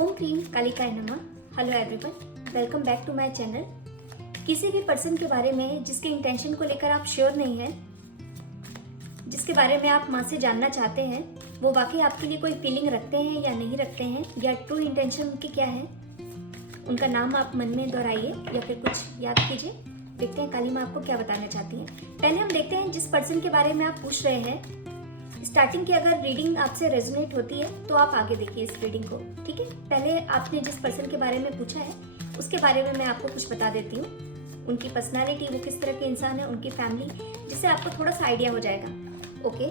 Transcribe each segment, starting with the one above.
ओम क्रीम कालिकाय नमः। Hello everyone, welcome back to my channel. किसी भी पर्सन के बारे में जिसके इंटेंशन को लेकर आप श्योर नहीं हैं, जिसके बारे में आप माँ से जानना चाहते हैं, वो वाकई आपके लिए कोई फीलिंग रखते हैं या नहीं रखते हैं, या ट्रू इंटेंशन उनकी क्या है, उनका नाम आप मन में दोहराइए या फिर कुछ याद कीजिए। देखते हैं काली माँ आपको क्या बताना चाहती हैं। पहले हम देखते हैं जिस पर्सन के बारे में आप पूछ रहे हैं, स्टार्टिंग की अगर रीडिंग आपसे रेजोनेट होती है तो आप आगे देखिए इस रीडिंग को, ठीक है। पहले आपने जिस पर्सन के बारे में पूछा है उसके बारे में मैं आपको कुछ बता देती हूँ, उनकी पर्सनालिटी, वो किस तरह के इंसान है, उनकी फैमिली, जिससे आपको थोड़ा सा आइडिया हो जाएगा। ओके,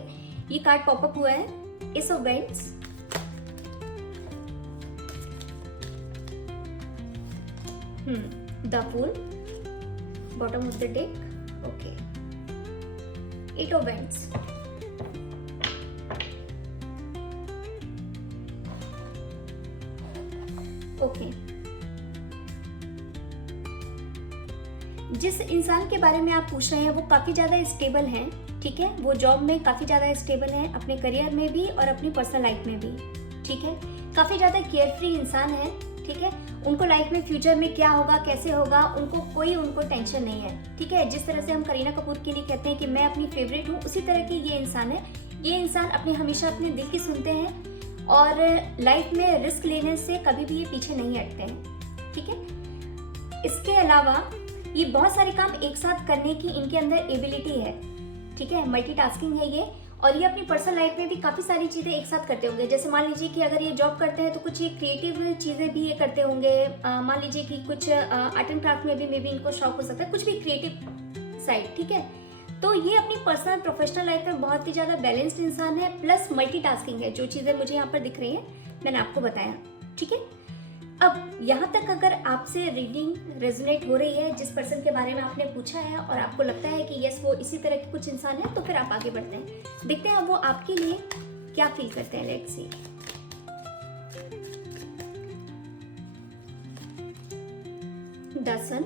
ये कार्ड पॉपअप हुआ है, ace of wands, the fool, bottom of the deck, okay, eight of wands, okay. जिस इंसान के बारे में आप पूछ रहे हैं वो काफी ज्यादा स्टेबल हैं, ठीक है। वो जॉब में काफी ज्यादा स्टेबल हैं, अपने करियर में भी और अपनी पर्सनल लाइफ में भी, ठीक है। काफी ज्यादा केयरफ्री इंसान है, ठीक है। उनको लाइफ में फ्यूचर में क्या होगा, कैसे होगा, उनको टेंशन नहीं है, ठीक है। जिस तरह से हम करीना कपूर के लिए कहते हैं कि मैं अपनी फेवरेट हूँ, उसी तरह की ये इंसान है। ये इंसान हमेशा अपने दिल की सुनते हैं और लाइफ में रिस्क लेने से कभी भी ये पीछे नहीं हटते हैं, ठीक है। इसके अलावा ये बहुत सारे काम एक साथ करने की इनके अंदर एबिलिटी है, ठीक है। मल्टीटास्किंग है ये, और ये अपनी पर्सनल लाइफ में भी काफी सारी चीजें एक साथ करते होंगे। जैसे मान लीजिए कि अगर ये जॉब करते हैं तो कुछ ये क्रिएटिव चीजें भी ये करते होंगे। मान लीजिए कि कुछ आर्ट एंड क्राफ्ट में भी मे बी इनको शौक हो सकता है, कुछ भी क्रिएटिव साइड, ठीक है। तो ये अपनी पर्सनल प्रोफेशनल लाइफ में बहुत ही ज्यादा बैलेंस्ड इंसान है, प्लस मल्टीटास्किंग है। जो चीजें मुझे यहाँ पर दिख रही हैं मैंने आपको बताया, ठीक है। अब यहाँ तक अगर आपसे रीडिंग रेजोनेट हो रही है, जिस पर्सन के बारे में आपने पूछा है और आपको लगता है कि यस वो इसी तरह के कुछ इंसान है, तो फिर आप आगे बढ़ते हैं। देखते हैं अब वो आपके लिए क्या फील करते हैं। Let's see. The sun,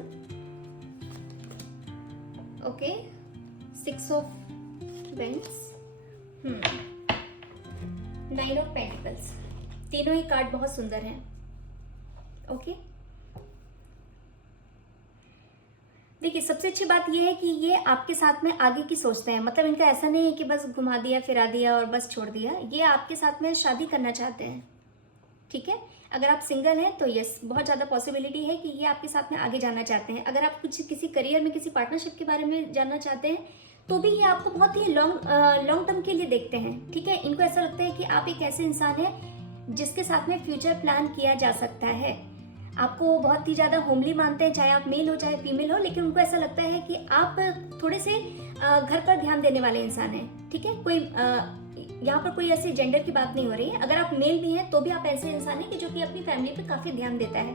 okay, six of wands, nine of pentacles. तीनों ही कार्ड बहुत सुंदर हैं, ओके। देखिए, सबसे अच्छी बात यह है कि ये आपके साथ में आगे की सोचते हैं। मतलब इनका ऐसा नहीं है कि बस घुमा दिया फिरा दिया और बस छोड़ दिया। ये आपके साथ में शादी करना चाहते हैं, ठीक है। अगर आप सिंगल हैं तो यस, बहुत ज़्यादा पॉसिबिलिटी है कि ये आपके साथ में आगे जाना चाहते हैं। अगर आप कुछ किसी करियर में किसी पार्टनरशिप के बारे में जानना चाहते हैं तो भी ये आपको बहुत ही लॉन्ग टर्म के लिए देखते हैं, ठीक है। इनको ऐसा लगता है कि आप एक ऐसे इंसान हैं जिसके साथ में फ्यूचर प्लान किया जा सकता है। आपको वो बहुत ही ज़्यादा होमली मानते हैं, चाहे आप मेल हो चाहे फीमेल हो, लेकिन उनको ऐसा लगता है कि आप थोड़े से घर पर ध्यान देने वाले इंसान हैं, ठीक है। कोई यहाँ पर कोई ऐसे जेंडर की बात नहीं हो रही है। अगर आप मेल भी हैं तो भी आप ऐसे इंसान हैं कि जो कि अपनी फैमिली पे काफी ध्यान देता है,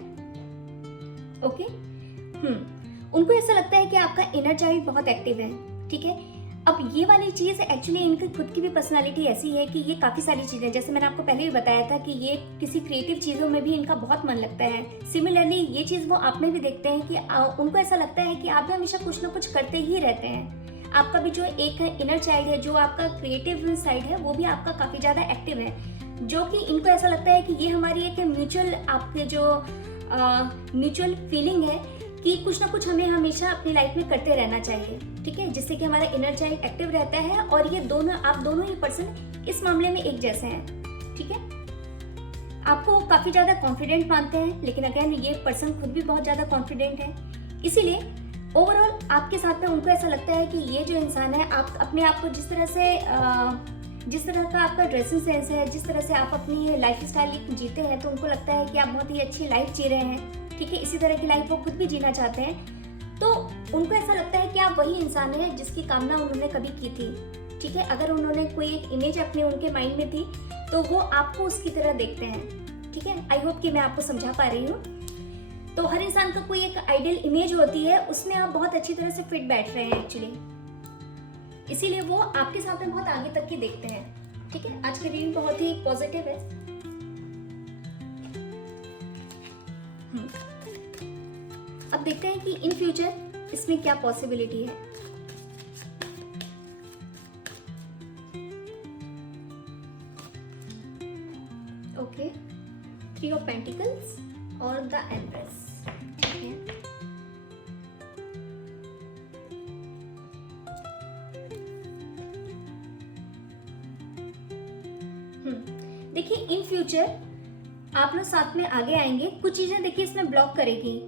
ओके। उनको ऐसा लगता है कि आपका इनर चाइल्ड बहुत एक्टिव है, ठीक है। अब ये वाली चीज एक्चुअली इनकी खुद की भी पर्सनालिटी ऐसी है कि ये काफी सारी चीजें, जैसे मैंने आपको पहले भी बताया था कि ये किसी क्रिएटिव चीजों में भी इनका बहुत मन लगता है। सिमिलरली ये चीज वो आप में भी देखते हैं कि उनको ऐसा लगता है कि आप भी हमेशा कुछ ना कुछ करते ही रहते हैं। आपका भी जो एक इनर चाइल्ड है, जो आपका क्रिएटिव साइड है, वो भी आपका काफी ज्यादा एक्टिव है, जो कि इनको ऐसा लगता है कि ये हमारी एक म्यूचुअल, आपके जो म्यूचुअल फीलिंग है कि कुछ ना कुछ हमें हमेशा अपनी लाइफ में करते रहना चाहिए, ठीक है, जिससे कि हमारा इनर चाइल्ड एक्टिव रहता है। और ये दोनों, आप दोनों ही पर्सन इस मामले में एक जैसे हैं, ठीक है। आपको काफी ज्यादा कॉन्फिडेंट मानते हैं, लेकिन अगेन ये पर्सन खुद भी बहुत ज्यादा कॉन्फिडेंट है। इसीलिए ओवरऑल आपके साथ में उनको ऐसा लगता है कि ये जो इंसान है, आप अपने आप को जिस तरह का आपका ड्रेसिंग सेंस है, जिस तरह से आप अपनी लाइफ स्टाइल जीते हैं, तो उनको लगता है कि आप बहुत ही अच्छी लाइफ जी रहे हैं, ठीक है। इसी तरह की लाइफ वो खुद भी जीना चाहते हैं। तो उनको ऐसा लगता है कि आप वही इंसान है जिसकी कामना उन्होंने कभी की थी, ठीक है। अगर उन्होंने कोई एक इमेज अपने उनके माइंड में थी तो वो आपको उसकी तरह देखते हैं, ठीक है। आई होप कि मैं आपको समझा पा रही हूँ। तो हर इंसान का कोई एक आइडियल इमेज होती है, उसमें आप बहुत अच्छी तरह से फिट बैठ रहे हैं एक्चुअली, इसीलिए वो आपके साथ में बहुत आगे तक की देखते हैं, ठीक है। आज की रीडिंग बहुत ही पॉजिटिव है। अब देखते हैं कि इन फ्यूचर इसमें क्या पॉसिबिलिटी है। ओके, 3 ऑफ पेंटिकल्स और द एम्प्रेस। देखिए इन फ्यूचर आप लोग साथ में आगे आएंगे, कुछ चीजें देखिए इसमें ब्लॉक करेगी,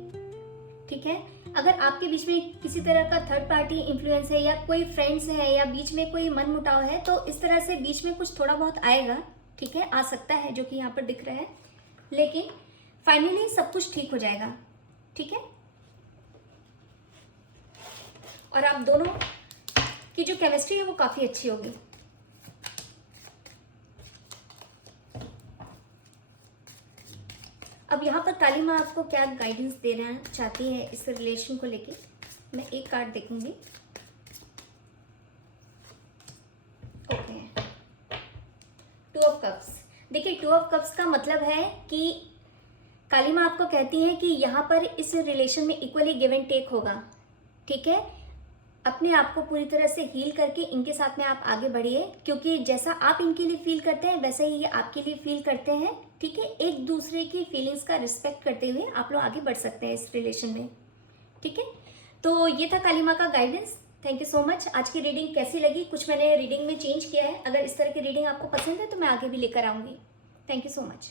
ठीक है। अगर आपके बीच में किसी तरह का थर्ड पार्टी इन्फ्लुएंस है या कोई फ्रेंड्स है या बीच में कोई मन मुटाव है तो इस तरह से बीच में कुछ थोड़ा बहुत आएगा, ठीक है, आ सकता है, जो कि यहाँ पर दिख रहा है, लेकिन फाइनली सब कुछ ठीक हो जाएगा, ठीक है। और आप दोनों की जो केमिस्ट्री है वो काफी अच्छी होगी। अब यहाँ पर काली माँ आपको क्या गाइडेंस देना चाहती है इस रिलेशन को लेके, मैं एक कार्ड देखूंगी। Okay, 2 of cups. देखिए 2 ऑफ कप्स का मतलब है कि काली माँ आपको कहती है कि यहाँ पर इस रिलेशन में इक्वली गिव एंड टेक होगा, ठीक है। अपने आप को पूरी तरह से हील करके इनके साथ में आप आगे बढ़िए, क्योंकि जैसा आप इनके लिए फील करते हैं वैसे ही ये आपके लिए फील करते हैं, ठीक है। एक दूसरे की फीलिंग्स का रिस्पेक्ट करते हुए आप लोग आगे बढ़ सकते हैं इस रिलेशन में, ठीक है। तो ये था काली माँ का guidance. Thank you so much. आज की रीडिंग कैसी लगी? कुछ मैंने रीडिंग में चेंज किया है, अगर इस तरह की रीडिंग आपको पसंद है तो मैं आगे भी लेकर आऊँगी। Thank you so much.